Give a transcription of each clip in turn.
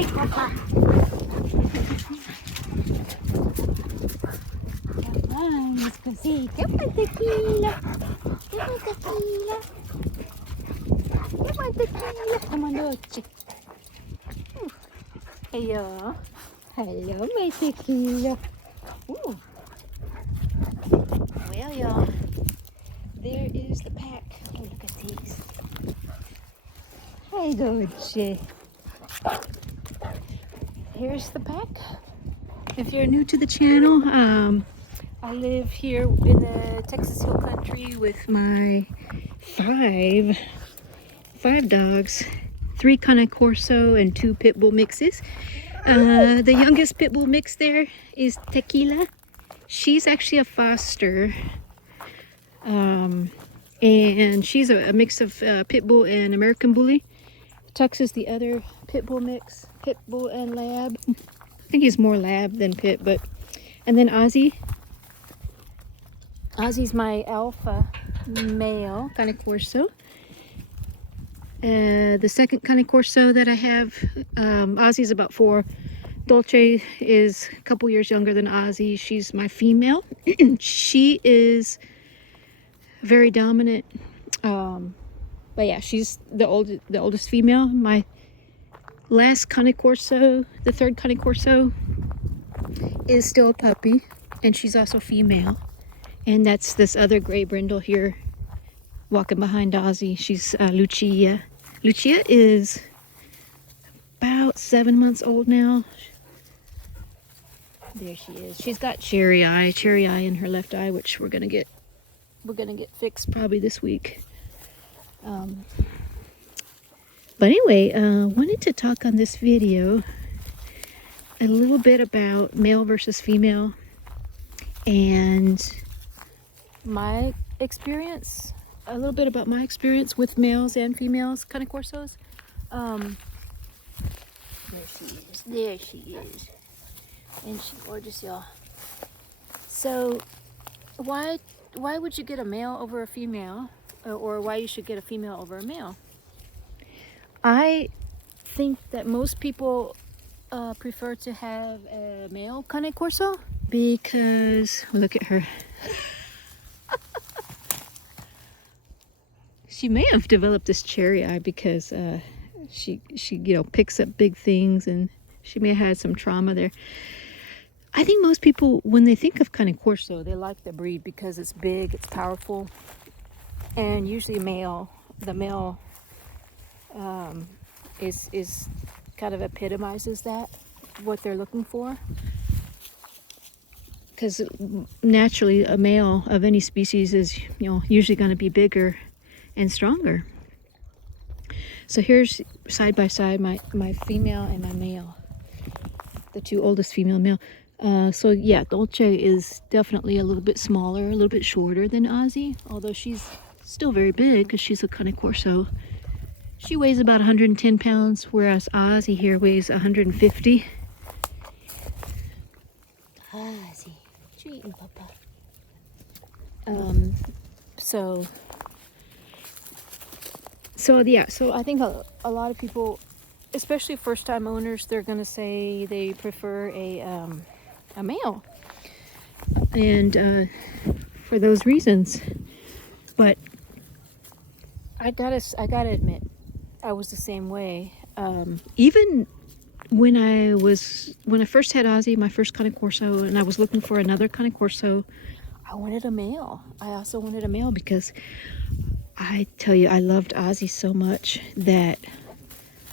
Hi, Papa. Come on, let's go see. Come on, Tequila. Come on, Tequila. Come on, Tequila. Come on, Dolce. Hello. Hello, my Tequila. Ooh. Well, y'all, there is the pack. Oh, look at these. Hi, Dolce. Here's the pack. If you're new to the channel, I live here in the Texas Hill Country with my five dogs, 3 Cane Corso and 2 pit bull mixes. The youngest pit bull mix there is Tequila. She's actually a foster, and she's a mix of pit bull and American bully. Tux is the other pit bull mix, pit bull and lab. I think he's more lab than pit, but and then Ozzy's my alpha male Cane Corso. The second Cane Corso that I have, Ozzy's about 4. Dolce is a couple years younger than Ozzy. She's my female. She is very dominant. But yeah, she's the oldest female. My last Cane Corso, the third Cane Corso, is still a puppy, and she's also female. And that's this other gray brindle here, walking behind Ozzy. She's Lucia. Lucia is about 7 months old now. There she is. She's got cherry eye in her left eye, which we're gonna get fixed probably this week. But anyway, wanted to talk on this video a little bit about male versus female and my experience, a little bit about my experience with males and females Cane Corsos. There she is. And she's gorgeous, y'all. So why would you get a male over a female, or why you should get a female over a male? I think that most people prefer to have a male Cane Corso because look at her. She may have developed this cherry eye because she picks up big things, and she may have had some trauma there. I think most people, when they think of Cane Corso, they like the breed because it's big, it's powerful, and usually the male is kind of epitomizes that, what they're looking for. Because naturally, a male of any species is usually going to be bigger and stronger. So here's side by side my female and my male, the 2 oldest female and male. So yeah, Dolce is definitely a little bit smaller, a little bit shorter than Ozzy, although she's still very big because she's a Cane Corso. She weighs about 110 pounds, whereas Ozzy here weighs 150. Ozzy, treating Papa. So yeah, so I think a lot of people, especially first-time owners, they're gonna say they prefer a male, and for those reasons. But I gotta admit, I was the same way. Even when I first had Ozzy, my first Cane Corso, and I was looking for another Cane Corso, I wanted a male. I also wanted a male because I tell you, I loved Ozzy so much that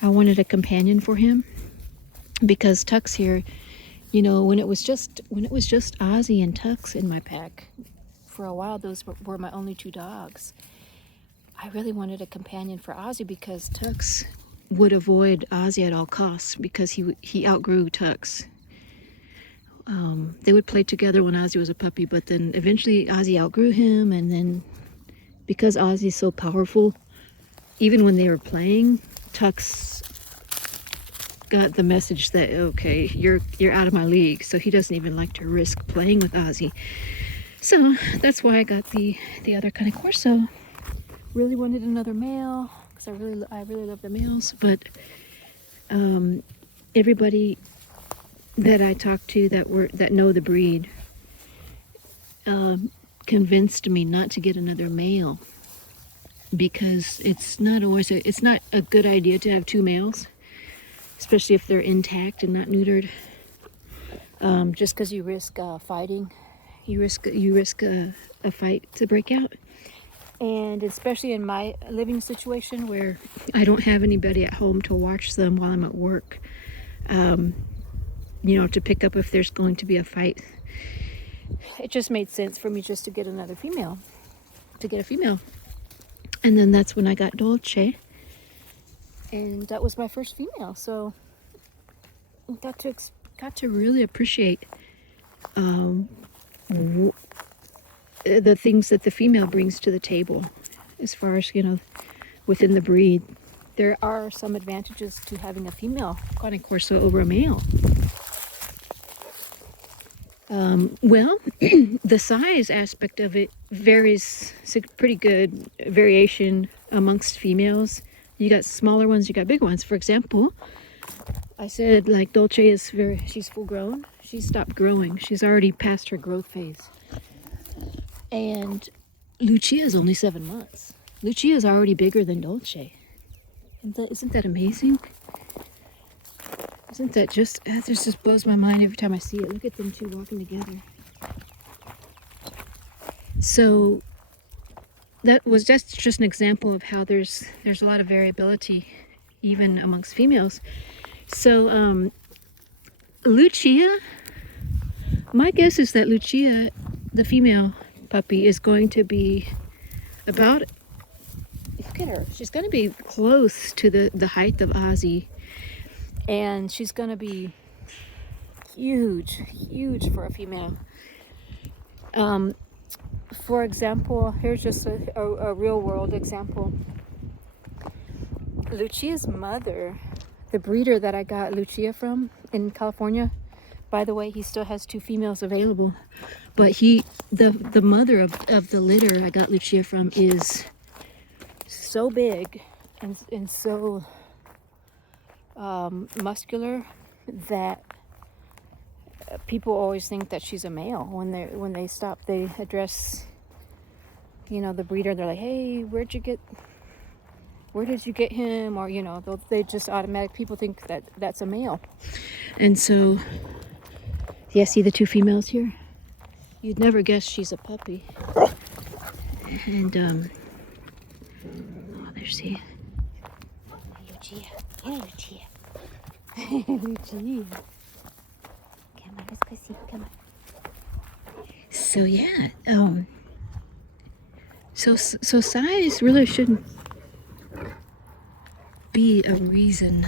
I wanted a companion for him. Because Tux here, when it was just Ozzy and Tux in my pack, for a while those were my only 2 dogs. I really wanted a companion for Ozzy because Tux would avoid Ozzy at all costs because he outgrew Tux. They would play together when Ozzy was a puppy, but then eventually Ozzy outgrew him, and then because Ozzy's so powerful, even when they were playing, Tux got the message that, okay, you're out of my league, so he doesn't even like to risk playing with Ozzy. So that's why I got the other Cane Corso. Really wanted another male because I really love the males, but everybody that I talked to that know the breed convinced me not to get another male, because it's not a good idea to have two males, especially if they're intact and not neutered. Just because you risk fighting, you risk a fight to break out, and especially in my living situation where I don't have anybody at home to watch them while I'm at work. To pick up if there's going to be a fight. It just made sense for me just to get a female. And then that's when I got Dolce. And that was my first female. So I got to really appreciate the things that the female brings to the table as far as, within the breed. There are some advantages to having a female Cane Corso over a male. Well, the size aspect of it varies, pretty good variation amongst females. You got smaller ones, you got big ones. For example, I said like Dolce she's full grown. She's stopped growing. She's already past her growth phase. And Lucia is only 7 months. Lucia is already bigger than Dolce. Isn't that amazing? Isn't that this just blows my mind every time I see it. Look at them two walking together. So that was just an example of how there's a lot of variability even amongst females. So Lucia, my guess is that Lucia, the female puppy, is going to be about, look at her, she's going to be close to the height of Ozzy. And she's gonna be huge for a female. For example, here's just a real world example. Lucia's mother, the breeder that I got Lucia from in California, by the way, he still has 2 females available, but the mother of the litter I got Lucia from is so big and so muscular that people always think that she's a male when they stop. They address the breeder. They're like, hey, where did you get him? Or they just people think that that's a male. And so see the 2 females here. You'd never guess she's a puppy. And there's Lucia. Hey, Lucia. Lucia. Come on, let's go see. Come on. So yeah, so size really shouldn't be a reason,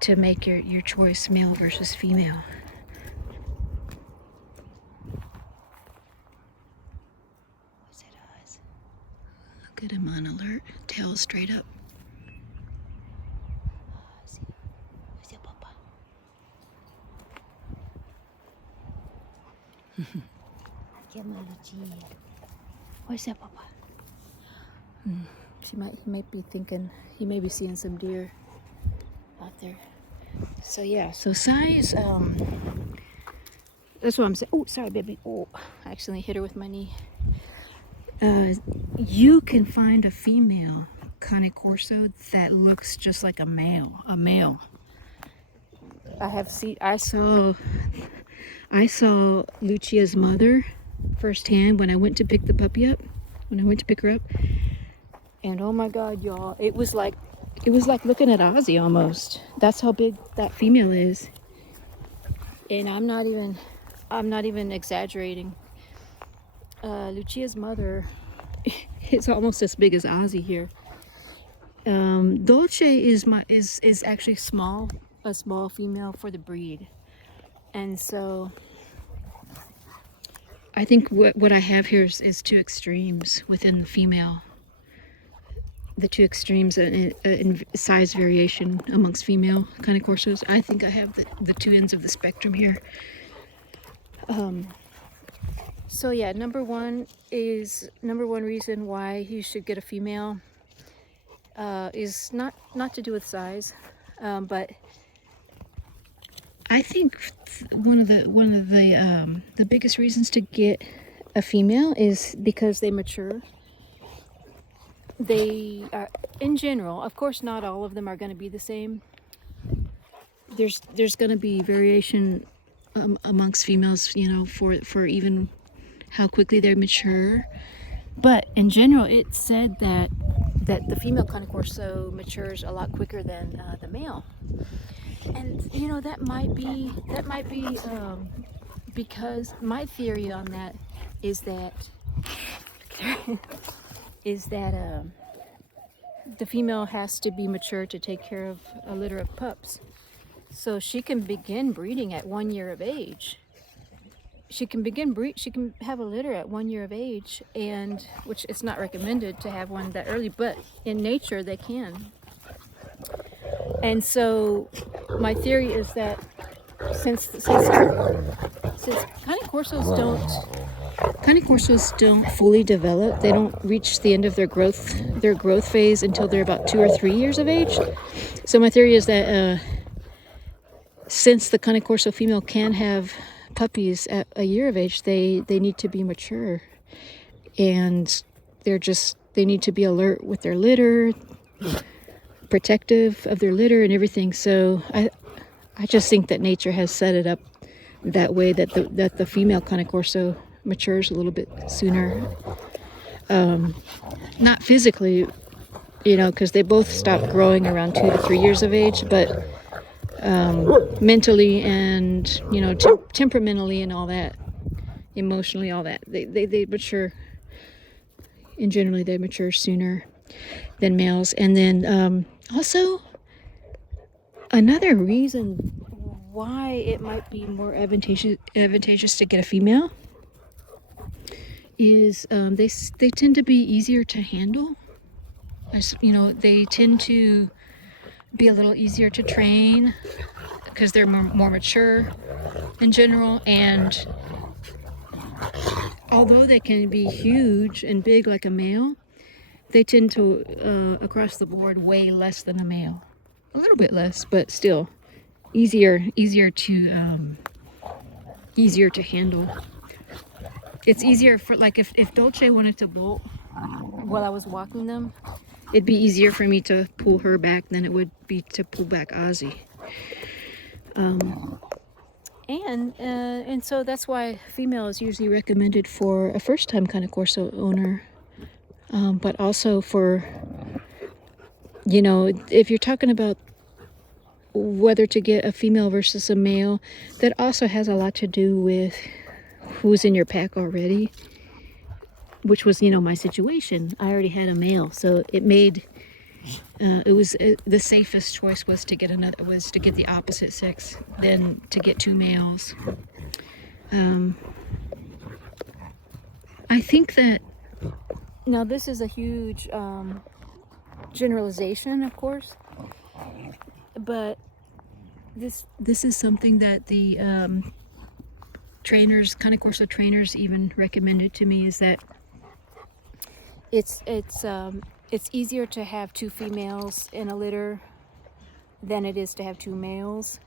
to make your choice male versus female. What's it, Oz? Look at him on alert, tail straight up. Where's that, Papa? He might be thinking, he may be seeing some deer out there. So yeah, so size, that's what I'm saying. Oh, sorry, baby. Oh, I accidentally hit her with my knee. You can find a female Cane Corso that looks just like a male. I saw Lucia's mother firsthand when I went to pick her up. And oh my God, y'all, it was like looking at Ozzy almost. That's how big that female is. And I'm not even exaggerating. Lucia's mother is almost as big as Ozzy here. Dolce is actually a small female for the breed. And so I think what I have here is 2 extremes within the female. The 2 extremes in size variation amongst female Cane Corsos. I think I have the 2 ends of the spectrum here. So yeah, number one reason why you should get a female is not to do with size. But I think one of the biggest reasons to get a female is because they mature. They are, in general, of course, not all of them are going to be the same. There's going to be variation amongst females, you know, for even how quickly they mature. But in general, it's said that the female Cane Corso matures a lot quicker than the male. And you know, that might be because my theory on that is that the female has to be mature to take care of a litter of pups. So she can begin breeding at 1 year of age. She can have a litter at 1 year of age, and which it's not recommended to have one that early, but in nature they can. And so my theory is that since Cane Corsos don't fully develop, they don't reach the end of their growth phase until they're about 2 or 3 years of age. So my theory is that since the Cane Corso female can have puppies at a year of age, they need to be mature, and they need to be alert with their litter, protective of their litter and everything. So I just think that nature has set it up that way, that the female Cane Corso matures a little bit sooner. Not physically, you know, because they both stop growing around 2 to 3 years of age, but mentally and, you know, temperamentally and all that, emotionally, all that, they mature. And generally they mature sooner than males. And then also another reason why it might be more advantageous to get a female is they tend to be easier to handle. You know, they tend to be a little easier to train because they're more mature in general. And although they can be huge and big like a male, they tend to across the board weigh less than a male. A little bit less, but still easier to handle. It's easier for, like, if Dolce wanted to bolt while I was walking them, it'd be easier for me to pull her back than it would be to pull back Ozzy. And so that's why female is usually recommended for a first-time Cane Corso owner, but also for, you know, if you're talking about whether to get a female versus a male, that also has a lot to do with who's in your pack already, which was, you know, my situation. I already had a male, so it made the safest choice was to get the opposite sex than to get 2 males. I think that now this is a huge generalization, of course, but this is something that the trainers, Cane Corso trainers, even recommended to me, is that it's easier to have 2 females in a litter than it is to have 2 males.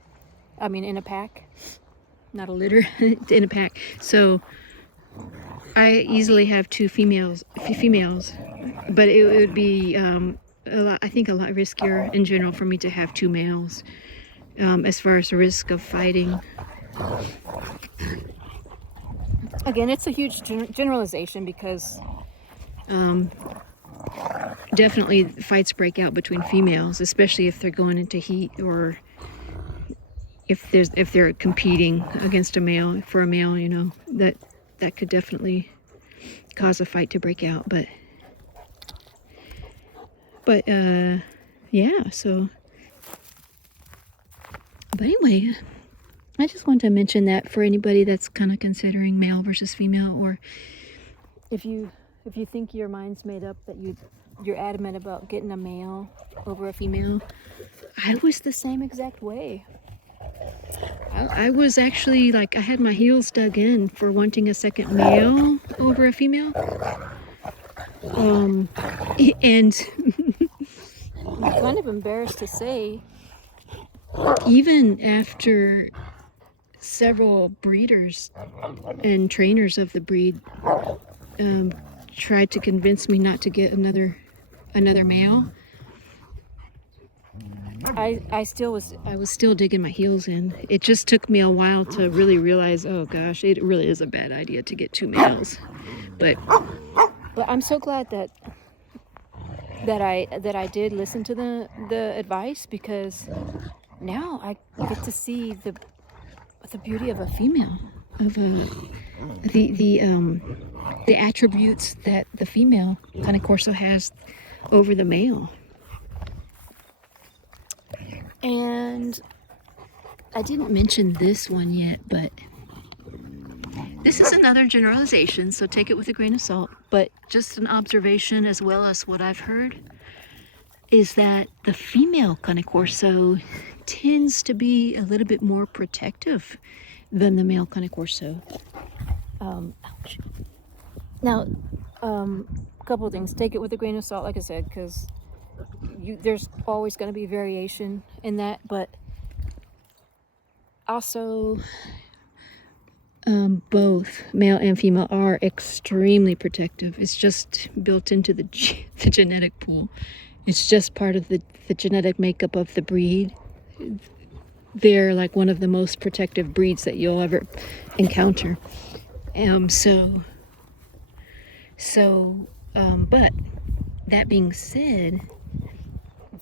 I mean, in a pack, not a litter, in a pack. So I easily have 2 females, but it would be I think a lot riskier in general for me to have 2 males, as far as the risk of fighting. Again, it's a huge generalization because definitely fights break out between females, especially if they're going into heat, or if they're competing against a male for a male, you know, that could definitely cause a fight to break out. But yeah, so, but anyway, I just want to mention that for anybody that's kind of considering male versus female, or if you think your mind's made up that you're adamant about getting a male over a female. I was the same exact way. I was actually, like, I had my heels dug in for wanting a second male over a female. And I'm kind of embarrassed to say even after several breeders and trainers of the breed tried to convince me not to get another male, I was still digging my heels in. It just took me a while to really realize, oh gosh, it really is a bad idea to get 2 males. But I'm so glad that I did listen to the advice, because now I get to see the beauty of a female, of the attributes that the female Cane Corso has over the male. And I didn't mention this one yet, but this is another generalization, so take it with a grain of salt. But just an observation, as well as what I've heard, is that the female Cane Corso tends to be a little bit more protective than the male Cane Corso. Ouch. Now, a couple of things. Take it with a grain of salt, like I said, because there's always going to be variation in that, but also both male and female are extremely protective. It's just built into the genetic pool. It's just part of the genetic makeup of the breed. They're like one of the most protective breeds that you'll ever encounter. But that being said,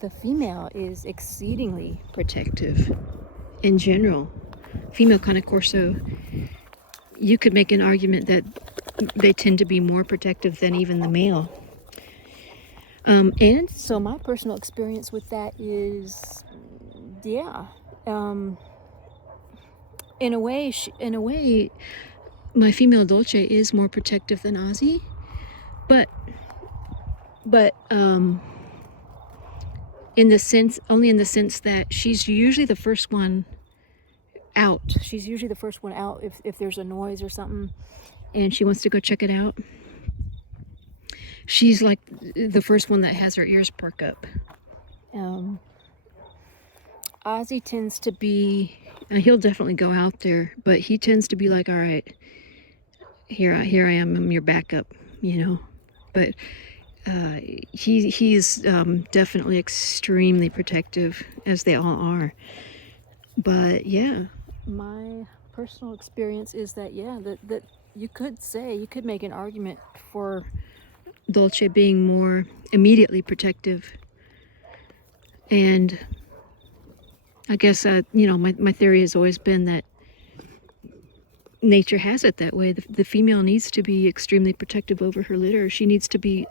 the female is exceedingly protective in general. Female Cane Corso, you could make an argument that they tend to be more protective than even the male. And so my personal experience with that is, yeah, in a way, my female Dolce is more protective than Ozzy, but only in the sense that she's usually the first one out. She's usually the first one out if there's a noise or something and she wants to go check it out. She's like the first one that has her ears perk up. Ozzy tends to be, he'll definitely go out there, but he tends to be like, all right, here I am, I'm your backup, you know. But he's definitely extremely protective, as they all are. But yeah, my personal experience is that, yeah, that you could make an argument for Dolce being more immediately protective. And I guess, you know, my theory has always been that nature has it that way. The female needs to be extremely protective over her litter. She needs to be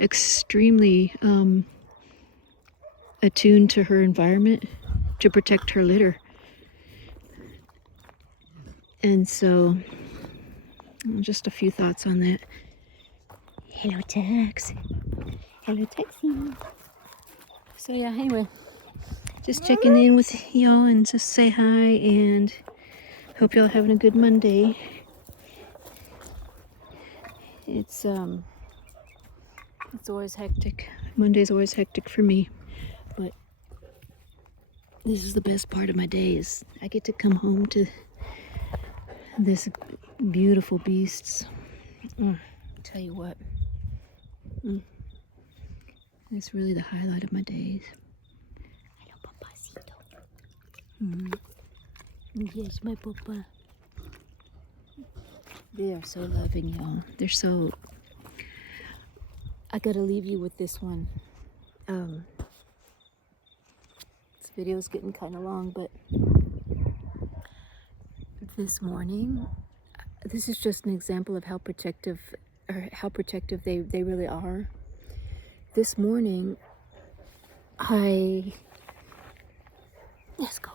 extremely attuned to her environment to protect her litter. And so, just a few thoughts on that. Hello, Tex. Hello, Texie. So yeah, anyway, just checking in with y'all and just say hi, and hope y'all having a good Monday. It's always hectic. Monday's always hectic for me, but this is the best part of my day, is I get to come home to this beautiful beasts. Tell you what, it's really the highlight of my days. Hello, Papacito. Yes, my papa. They are so loving, y'all. They're so... I gotta leave you with this one. This video's getting kind of long, but this morning, this is just an example of how protective they really are. This morning, let's go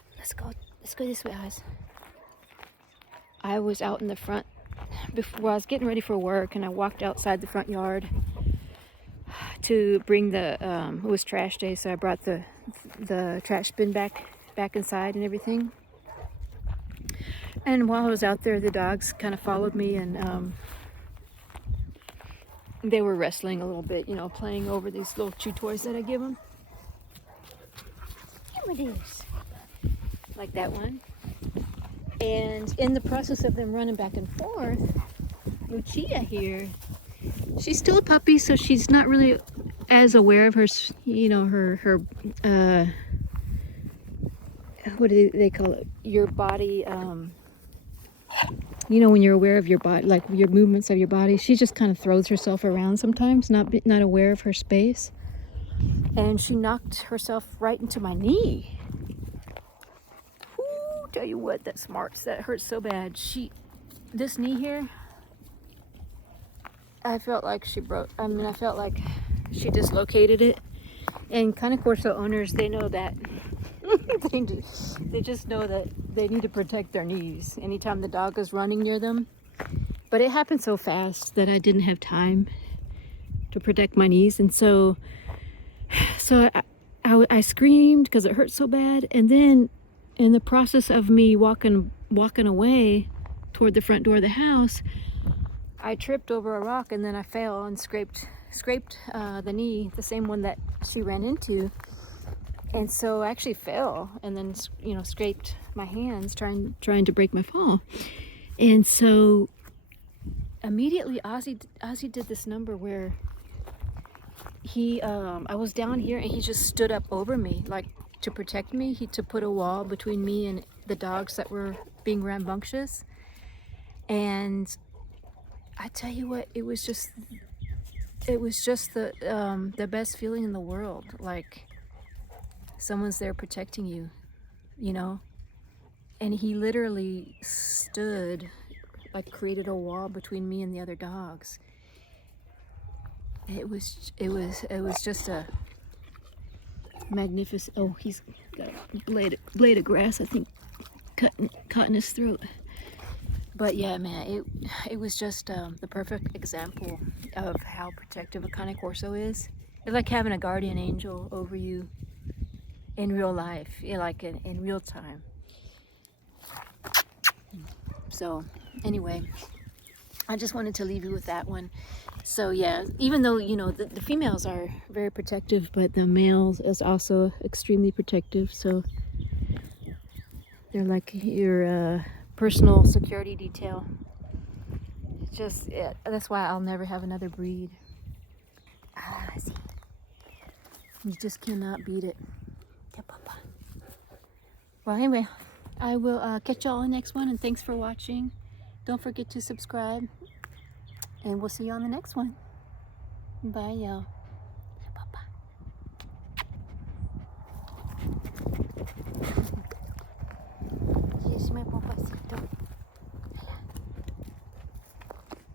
this way, guys. I was out in the front before I was getting ready for work, and I walked outside the front yard to bring it was trash day, so I brought the trash bin back inside and everything. And while I was out there, the dogs kind of followed me, and they were wrestling a little bit, you know, playing over these little chew toys that I give them. Here it is. like that one. And in the process of them running back and forth, Lucia here, she's still a puppy, so she's not really as aware of her, you know, her what do they call it? Your body, you know, when you're aware of your body, like your movements of your body. She just kind of throws herself around sometimes, not aware of her space. And she knocked herself right into my knee. Whoo, tell you what, that smarts. That hurts so bad. This knee here, I felt like she broke. I mean, I felt like she dislocated it. And Cane Corso owners, they know that. They just know that they need to protect their knees anytime the dog is running near them. But it happened so fast that I didn't have time to protect my knees, and so I screamed because it hurt so bad. And then in the process of me walking away toward the front door of the house, I tripped over a rock, and then I fell and scraped the knee, the same one that she ran into. And so I actually fell, and then, you know, scraped my hands trying to break my fall. And so immediately Ozzy did this number where I was down here and he just stood up over me, like to protect me. To put a wall between me and the dogs that were being rambunctious. And I tell you what, it was just the best feeling in the world. Like someone's there protecting you, you know. And he literally stood, like created a wall between me and the other dogs. It was just a magnificent. Oh, he's got a blade of grass, I think, caught in his throat. But yeah, man, it was just the perfect example of how protective a Cane Corso is. It's like having a guardian angel over you in real life, like in real time. So anyway, I just wanted to leave you with that one. So yeah, even though, you know, the females are very protective, but the males is also extremely protective. So they're like your personal security detail. It's just, that's why I'll never have another breed. See. You just cannot beat it. Well, anyway, I will catch y'all in the next one, and thanks for watching. Don't forget to subscribe, and we'll see you on the next one. Bye, y'all. Here's my papacito.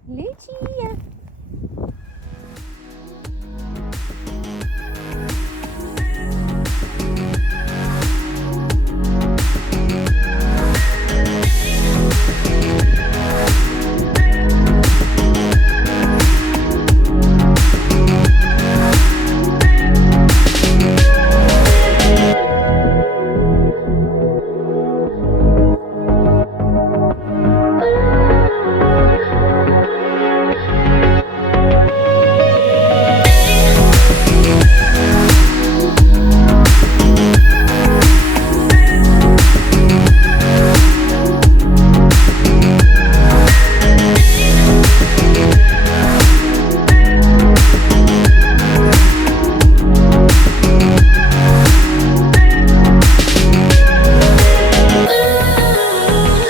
Lucia.